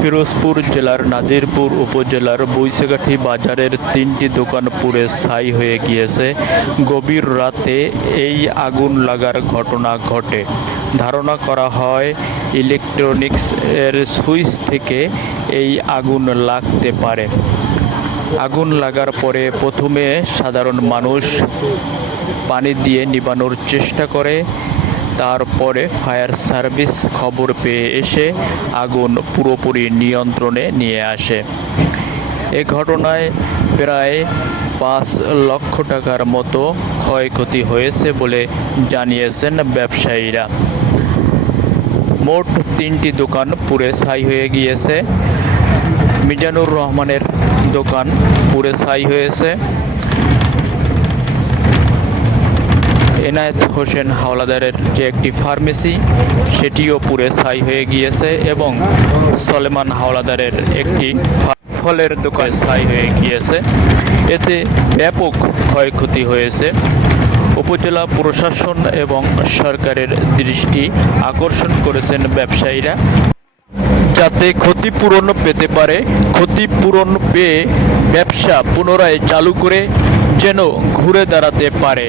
পিরোজপুর জেলার নাজিরপুর উপজেলার বৈশাখাঠি বাজারের তিনটি দোকান পুড়ে ছাই হয়ে গিয়েছে। গভীর রাতে এই আগুন লাগার ঘটনা ঘটে। ধারণা করা হয়, ইলেকট্রনিক্স এর সুইচ থেকে এই আগুন লাগতে পারে। আগুন লাগার পরে প্রথমে সাধারণ মানুষ পানি দিয়ে নিবানোর চেষ্টা করে। তারপরে ফায়ার সার্ভিস খবর পেয়ে এসে আগুন পুরোপুরি নিয়ন্ত্রণে নিয়ে আসে। এ ঘটনায় প্রায় পাঁচ লক্ষ টাকার মতো ক্ষয়ক্ষতি হয়েছে বলে জানিয়েছেন ব্যবসায়ীরা। মোট তিনটি দোকান পুড়ে ছাই হয়ে গিয়েছে। মিজানুর রহমানের দোকান পুড়ে ছাই হয়েছে। এনায়েত হোসেন হাওলাদারের যে একটি ফার্মেসি, সেটিও পুড়ে ছাই হয়ে গিয়েছে এবং সলেমান হাওলাদারের একটি ফলের দোকান ছাই হয়ে গিয়েছে। এতে ব্যাপক ক্ষয়ক্ষতি হয়েছে। উপজেলা প্রশাসন এবং সরকারের দৃষ্টি আকর্ষণ করেছেন ব্যবসায়ীরা। যাতে ক্ষতিপূরণ পেতে পারে, ক্ষতিপূরণ পেয়ে ব্যবসা পুনরায় চালু করে যেন ঘুরে দাঁড়াতে পারে।